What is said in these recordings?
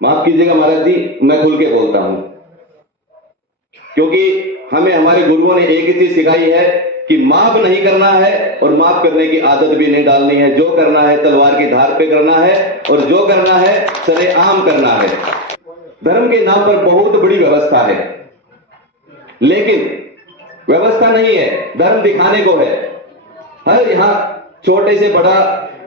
माफ कीजिएगा महाराज जी, मैं खुल के बोलता हूं, क्योंकि हमें हमारे गुरुओं ने एक ही चीज सिखाई है कि माफ नहीं करना है और माफ करने की आदत भी नहीं डालनी है। जो करना है तलवार की धार पे करना है और जो करना है सरेआम करना है। धर्म के नाम पर बहुत बड़ी व्यवस्था है, लेकिन व्यवस्था नहीं है, धर्म दिखाने को है। हर यहां छोटे से बड़ा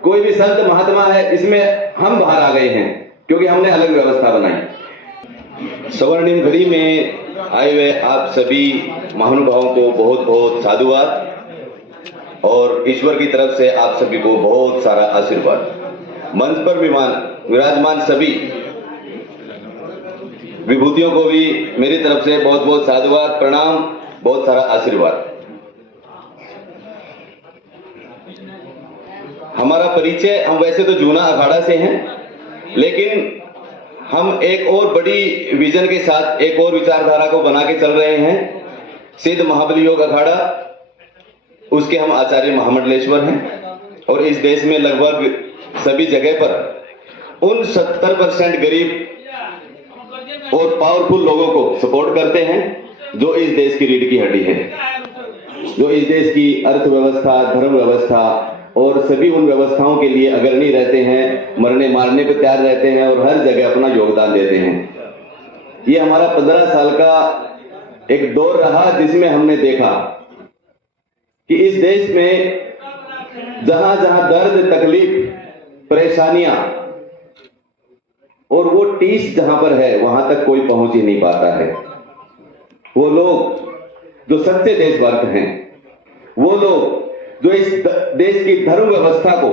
कोई भी संत महात्मा है, इसमें हम बाहर आ गए हैं क्योंकि हमने अलग व्यवस्था बनाई। स्वर्णिम घड़ी में आए हुए आप सभी महानुभावों को बहुत बहुत साधुवाद और ईश्वर की तरफ से आप सभी को बहुत सारा आशीर्वाद। मंच पर विराजमान सभी विभूतियों को भी मेरी तरफ से बहुत बहुत साधुवाद, प्रणाम, बहुत सारा आशीर्वाद। हमारा परिचय, हम वैसे तो जूना अखाड़ा से हैं, लेकिन हम एक और बड़ी विजन के साथ एक और विचारधारा को बना के चल रहे हैं। सिद्ध महाबली योग अखाड़ा, उसके हम आचार्य महामंडलेश्वर हैं और इस देश में लगभग सभी जगह पर उन 70% गरीब और पावरफुल लोगों को सपोर्ट करते हैं जो इस देश की रीढ़ की हड्डी है, जो इस देश की अर्थव्यवस्था, धर्म व्यवस्था और सभी उन व्यवस्थाओं के लिए अग्रणी रहते हैं, मरने मारने को तैयार रहते हैं और हर जगह अपना योगदान देते हैं। ये हमारा 15 साल का एक दौर रहा जिसमें हमने देखा कि इस देश में जहां जहां दर्द, तकलीफ, परेशानियां और वो टीस जहां पर है वहां तक कोई पहुंच ही नहीं पाता है। वो लोग जो सच्चे देशभक्त हैं, वो लोग जो इस देश की धर्म व्यवस्था को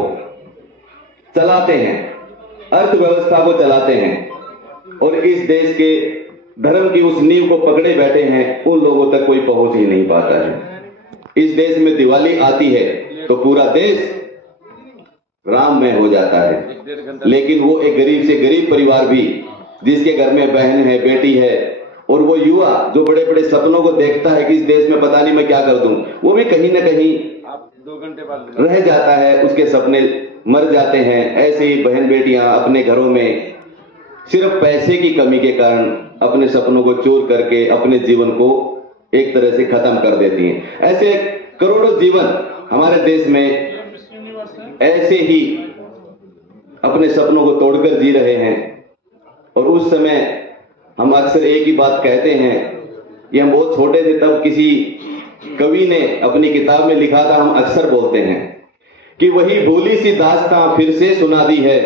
चलाते हैं, अर्थव्यवस्था को चलाते हैं और इस देश के धर्म की उस नींव को पकड़े बैठे हैं, उन लोगों तक कोई पहुंच ही नहीं पाता है। इस देश में दिवाली आती है तो पूरा देश राममय हो जाता है, लेकिन वो एक गरीब से गरीब परिवार भी जिसके घर में बहन है, बेटी है, और वो युवा जो बड़े बड़े सपनों को देखता है कि इस देश में पता नहीं मैं क्या कर दूं, वो भी कहीं ना कहीं 2 घंटे बाद रह जाता है, उसके सपने मर जाते हैं। ऐसे ही बहन बेटियां अपने घरों में सिर्फ पैसे की कमी के कारण अपने सपनों को चोर करके अपने जीवन को एक तरह से खत्म कर देती हैं। ऐसे करोड़ों जीवन हमारे देश में ऐसे ही अपने सपनों को तोड़कर जी रहे हैं। और उस समय हम अक्सर एक ही बात कहते हैं, ये हम बहुत छोटे थे तब किसी कवि ने अपनी किताब में लिखा था, हम अक्सर बोलते हैं कि वही भूली सी दास्तां फिर से सुना दी है,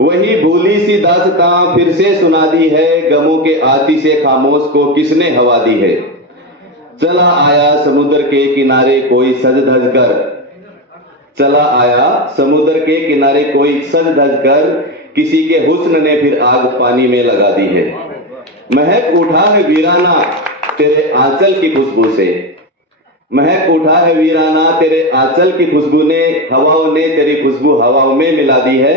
वही भूली सी दास्तां फिर से सुना दी है, गमों के आती से खामोश को किसने हवा दी है। चला आया समुद्र के किनारे कोई सज धज कर, चला आया समुद्र के किनारे कोई सज धज कर, किसी के हुस्न ने फिर आग पानी में लगा दी है। महक उठा है वीराना तेरे आंचल की खुशबू से, महक उठा है वीराना तेरे आंचल की खुशबू ने, हवाओं ने तेरी खुशबू हवाओं में मिला दी है।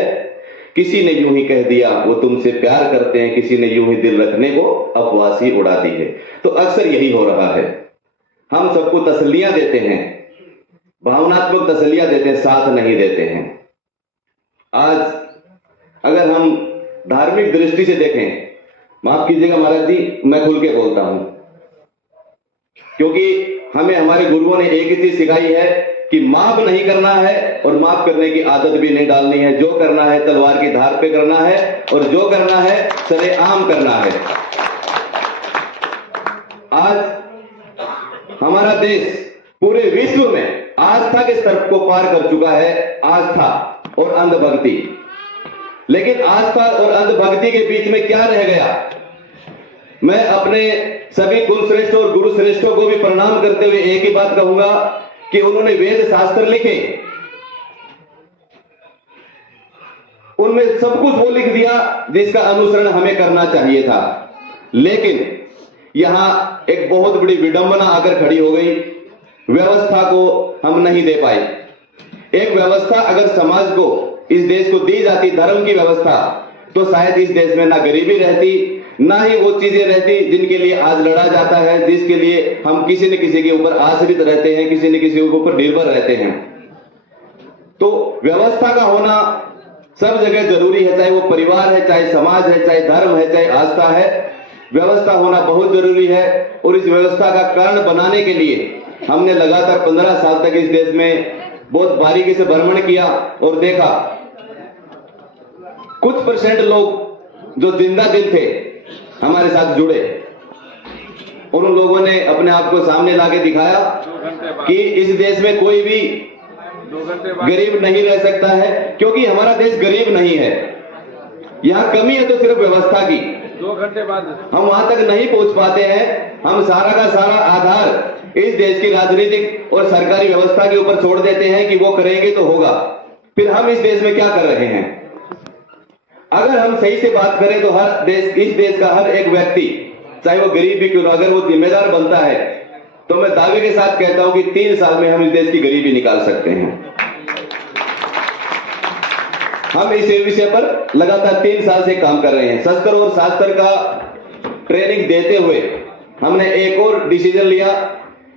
किसी ने यूं ही कह दिया वो तुमसे प्यार करते हैं, किसी ने यूं ही दिल रखने को अपवास ही उड़ा दी है। तो अक्सर यही हो रहा है, हम सबको तसल्लियां देते हैं, भावनात्मक तसल्लियां देते हैं, साथ नहीं देते हैं। आज अगर हम धार्मिक दृष्टि से देखें, माफ कीजिएगा महाराज जी, मैं खुल के बोलता हूं, क्योंकि हमें हमारे गुरुओं ने एक ही चीज सिखाई है कि माफ नहीं करना है और माफ करने की आदत भी नहीं डालनी है। जो करना है तलवार की धार पे करना है और जो करना है सरेआम करना है। आज हमारा देश पूरे विश्व में आस्था के स्तर को पार कर चुका है, आस्था और अंधभक्ति। लेकिन आस्था और अंधभक्ति के बीच में क्या रह गया? मैं अपने सभी कुल श्रेष्ठ और गुरु श्रेष्ठों को भी प्रणाम करते हुए एक ही बात कहूंगा कि उन्होंने वेद शास्त्र लिखे, उनमें सब कुछ वो लिख दिया जिसका अनुसरण हमें करना चाहिए था। लेकिन यहां एक बहुत बड़ी विडंबना आकर खड़ी हो गई, व्यवस्था को हम नहीं दे पाए। एक व्यवस्था अगर समाज को, इस देश को दी जाती, धर्म की व्यवस्था, तो शायद इस देश में ना गरीबी रहती, ना ही वो चीजें रहती जिनके लिए आज लड़ा जाता है, जिसके लिए हम किसी न किसी के ऊपर आश्रित रहते हैं, किसी न किसी के ऊपर निर्भर रहते हैं। तो व्यवस्था का होना सब जगह जरूरी है, चाहे वो परिवार है, चाहे समाज है, चाहे धर्म है, चाहे आस्था है, व्यवस्था होना बहुत जरूरी है। और इस व्यवस्था का कारण बनाने के लिए हमने लगातार 15 साल तक इस देश में बहुत बारीकी से भ्रमण किया और देखा कुछ % लोग जो जिंदा दिल थे हमारे साथ जुड़े और उन लोगों ने अपने आप को सामने लाके दिखाया कि इस देश में कोई भी गरीब नहीं रह सकता है, क्योंकि हमारा देश गरीब नहीं है। यहाँ कमी है तो सिर्फ व्यवस्था की। 2 घंटे बाद हम वहां तक नहीं पहुंच पाते हैं। हम सारा का सारा आधार इस देश की राजनीतिक और सरकारी व्यवस्था के ऊपर छोड़ देते हैं कि वो करेंगे तो होगा। फिर हम इस देश में क्या कर रहे हैं? अगर हम सही से बात करें तो इस देश का हर एक व्यक्ति, चाहे वो गरीब भी क्यों ना, अगर वो जिम्मेदार बनता है तो मैं दावे के साथ कहता हूं कि 3 साल में हम इस देश की गरीबी निकाल सकते हैं। हम इस विषय पर लगातार 3 साल से काम कर रहे हैं। शस्त्र और शास्त्र का ट्रेनिंग देते हुए हमने एक और डिसीजन लिया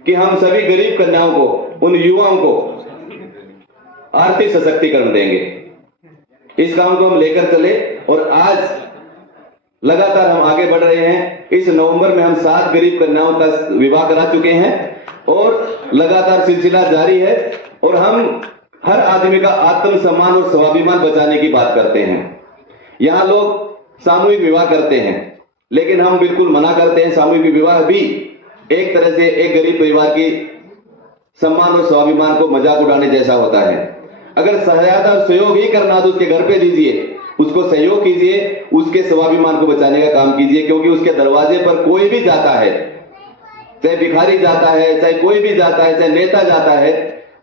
कि हम सभी गरीब कन्याओं को, उन युवाओं को आर्थिक सशक्तिकरण देंगे। इस काम को हम लेकर चले और आज लगातार हम आगे बढ़ रहे हैं। इस नवंबर में हम 7 गरीब कन्याओं का विवाह करा चुके हैं और लगातार सिलसिला जारी है। और हम हर आदमी का आत्मसम्मान और स्वाभिमान बचाने की बात करते हैं। यहां लोग सामूहिक विवाह करते हैं, लेकिन हम बिल्कुल मना करते हैं। सामूहिक विवाह भी एक तरह से एक गरीब परिवार की सम्मान और स्वाभिमान को मजाक उड़ाने जैसा होता है। अगर सहायता और सहयोग ही करना तो उसके घर पे दीजिए, उसको सहयोग कीजिए, उसके स्वाभिमान को बचाने का काम कीजिए, क्योंकि उसके दरवाजे पर कोई भी जाता है, चाहे भिखारी जाता है, चाहे कोई भी जाता है, चाहे नेता जाता है,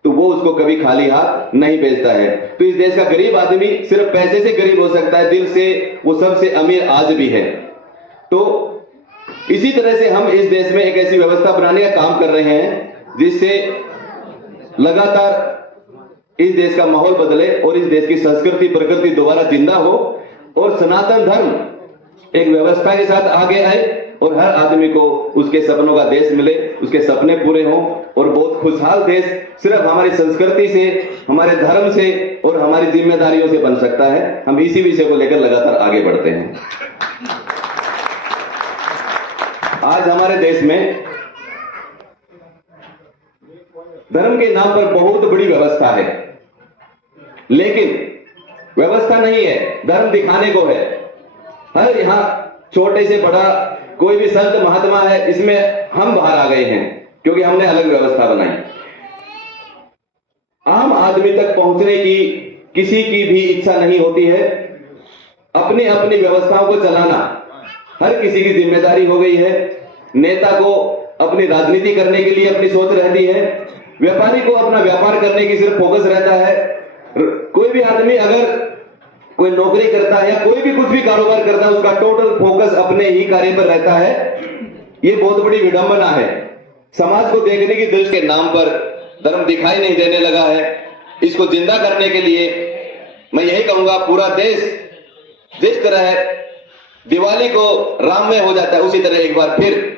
तो वो उसको कभी खाली हाथ नहीं भेजता है। तो इस देश का गरीब आदमी सिर्फ पैसे से गरीब हो सकता है, दिल से वो सबसे अमीर आज भी है। तो इसी तरह से हम इस देश में एक ऐसी व्यवस्था बनाने का काम कर रहे हैं जिससे लगातार इस देश का माहौल बदले और इस देश की संस्कृति प्रकृति दोबारा जिंदा हो और सनातन धर्म एक व्यवस्था के साथ आगे आए और हर आदमी को उसके सपनों का देश मिले, उसके सपने पूरे हों और बहुत खुशहाल देश सिर्फ हमारी संस्कृति से, हमारे धर्म से और हमारी जिम्मेदारियों से बन सकता है। हम इसी विषय को लेकर लगातार आगे बढ़ते हैं। आज हमारे देश में धर्म के नाम पर बहुत बड़ी व्यवस्था है, लेकिन व्यवस्था नहीं है, धर्म दिखाने को है। हर यहां छोटे से बड़ा कोई भी संत महात्मा है, इसमें हम बाहर आ गए हैं क्योंकि हमने अलग व्यवस्था बनाई। आम आदमी तक पहुंचने की किसी की भी इच्छा नहीं होती है। अपनी अपनी व्यवस्थाओं को चलाना हर किसी की जिम्मेदारी हो गई है। नेता को अपनी राजनीति करने के लिए अपनी सोच रहती है, व्यापारी को अपना व्यापार करने की सिर्फ फोकस रहता है। कोई भी आदमी अगर कोई नौकरी करता है या कोई भी कुछ भी कारोबार करता है, उसका टोटल फोकस अपने ही कार्य पर रहता है। ये बहुत बड़ी विडंबना है। समाज को देखने की दृष्टि के नाम पर धर्म दिखाई नहीं देने लगा है। इसको जिंदा करने के लिए मैं यही कहूंगा, पूरा देश जिस तरह दिवाली को राममय हो जाता है, उसी तरह एक बार फिर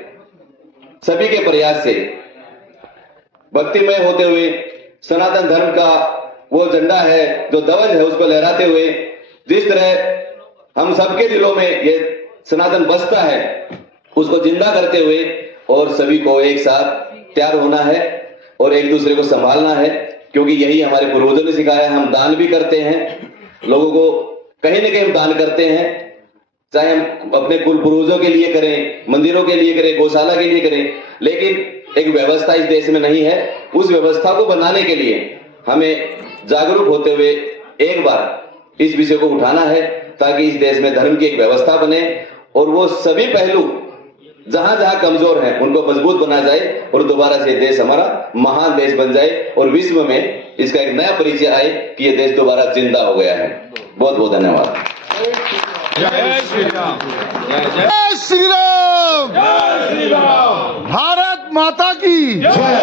सभी के प्रयास से भक्तिमय होते हुए सनातन धर्म का वो झंडा है, जो ध्वज है, उसको लहराते हुए जिस तरह हम सबके दिलों में ये सनातन बसता है, उसको जिंदा करते हुए और सभी को एक साथ तैयार होना है और एक दूसरे को संभालना है, क्योंकि यही हमारे पूर्वजों ने सिखाया है। हम दान भी करते हैं, लोगों को कहीं ना कहीं हम दान करते हैं, चाहे हम अपने कुल पूर्वजों के लिए करें, मंदिरों के लिए करें, गौशाला के लिए करें, लेकिन एक व्यवस्था इस देश में नहीं है। उस व्यवस्था को बनाने के लिए हमें जागरूक होते हुए एक बार इस विषय को उठाना है, ताकि इस देश में धर्म की एक व्यवस्था बने और वो सभी पहलू जहां जहां कमजोर हैं उनको मजबूत बना जाए और दोबारा से देश हमारा महान देश बन जाए और विश्व में इसका एक नया परिचय आए कि ये देश दोबारा जिंदा हो गया है। बहुत बहुत धन्यवाद। जय श्री राम। जय श्री राम। जय श्री राम। भारत माता की जय।